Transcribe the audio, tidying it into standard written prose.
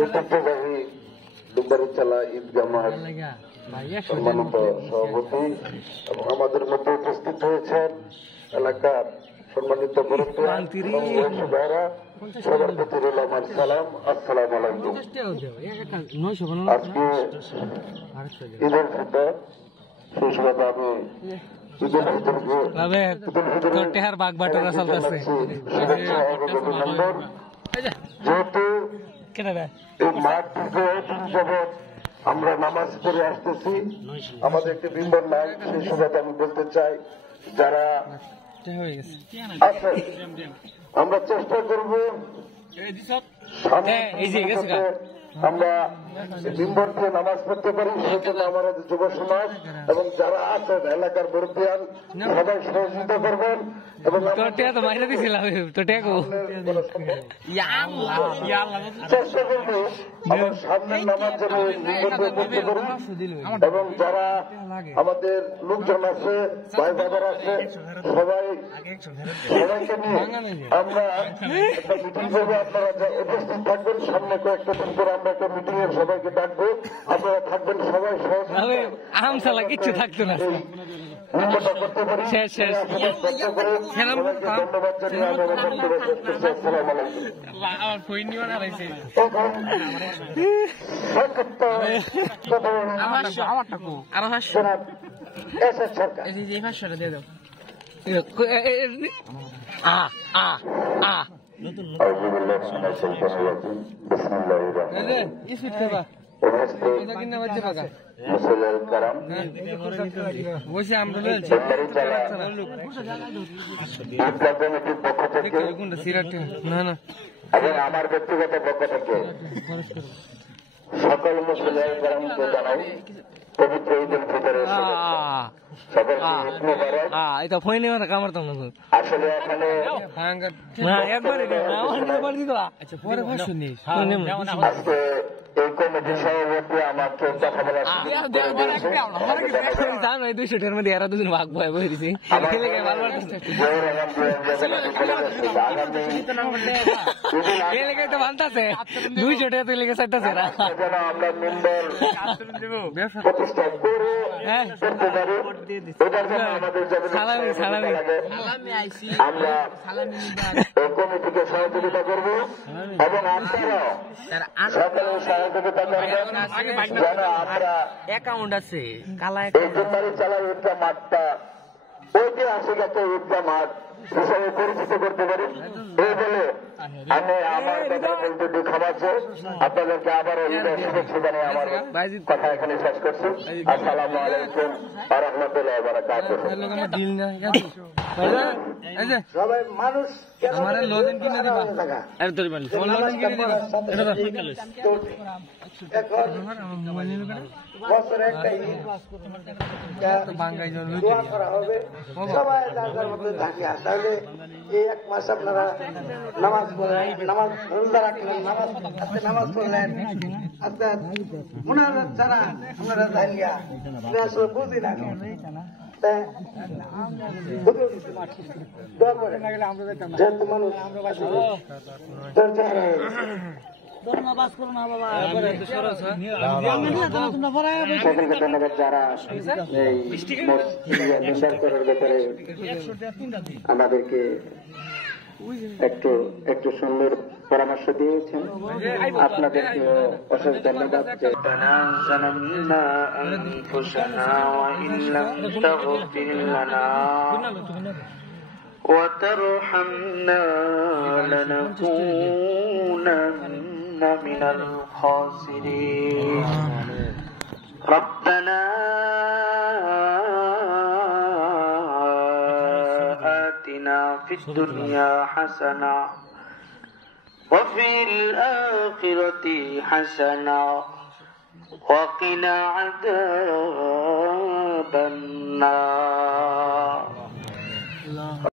ঐতিহ্যবাহী ডুম্বারিচালা ঈদগাহ মাঠ সম্মানিত সভাপতি এবং আমাদের মধ্যে উপস্থিত হয়েছেন এলাকার সম্মানিত সবার প্রতি রইল আমার সালাম। আসসালামু আলাইকুম। আজকে ঈদের ফিতর, সেই সুবাদে আমি ঈদের ফিতরকে যেহেতু এই মাঠ থেকে যাবৎ আমরা নামাজ পড়ে আসতেছি, আমাদের একটি বিম্বর নাই, সেই সুবাদে আমি বলতে চাই যারা আছেন আমরা চেষ্টা করব আমরা বিম্বর দিয়ে নামাজ পড়তে পারি, সেজন্য আমাদের যুব সমাজ এবং যারা আছেন এলাকার মুরব্বিয়ান সবাই সহযোগিতা করবেন এবং চেষ্টা করবো আমার সামনের নামাজ যেন করতে পারি এবং যারা আমাদের লোকজন আছে, ভাই বাবার আছে, সবাইকে নিয়ে আমরা একটা মিটিং করবো। আপনারা উপস্থিত থাকবেন, সামনে কয়েকটা দিন করে আমরা একটা মিটিং এর সবাইকে ডাকবো, আপনারা থাকবেন, সবাই আমসালা কিচ্ছু থাকতো না। করতে পারি। ধন্যবাদ জানিয়ে আমি আমার বক্তব্য শেষ করছি। আসসালামু আমার ব্যক্তিগত পক্ষ থেকে সকল মুসলিম কারামকে জানাই পবিত্র ঈদুল ফিতরের আসলে এখানে আজকে এই কমিটির সভাপতি আমাকে কথা বলার আমরা মেম্বার প্রতিষ্ঠা করে করতে পারি, এটার জন্য আমাদের আমরা এই কমিটিকে সহযোগিতা করব এবং আপনারাও সকলে সহযোগিতা করবেন যেন আমরা এই ডুম্বারিচালা ঈদগাহ মাঠটা ঐতিহাসিক একটা ঈদগাহ মাঠ হিসাবে পরিচিত করতে পারি। এই বলে আমি আমার কথা বলতে ক্ষমা চেয়ে আপনাদেরকে আবারও ঈদের শুভেচ্ছা জানিয়ে আমার কথা এখানে শেষ করছি। আসসালামু আলাইকুম ওয়া রাহমাতুল্লাহি ওয়া বারাকাতুহু। সবাই মানুষ বছরে একটা করা হবে, সবাই যার যার মধ্যে থাকে। তাহলে এই এক মাস আপনারা নামাজ পড়লেন, নামাজ রোজা রাখলেন, নামাজ পড়লেন, আস্তে ওনারা ছাড়া আপনারা জানিয়া আসলে বুঝি না যেহেতু মানুষ সকলকে ধন্যবাদ যারা করার ব্যাপারে আমাদেরকে একটু সুন্দর পরামর্শ দিয়েছেন, আপনাদেরকে অশেষ ধন্যবাদ। وترحمنا لنكونن من الخاسرين ربنا آتنا في الدنيا حسنة وفي الآخرة حسنة وقنا عذاب النار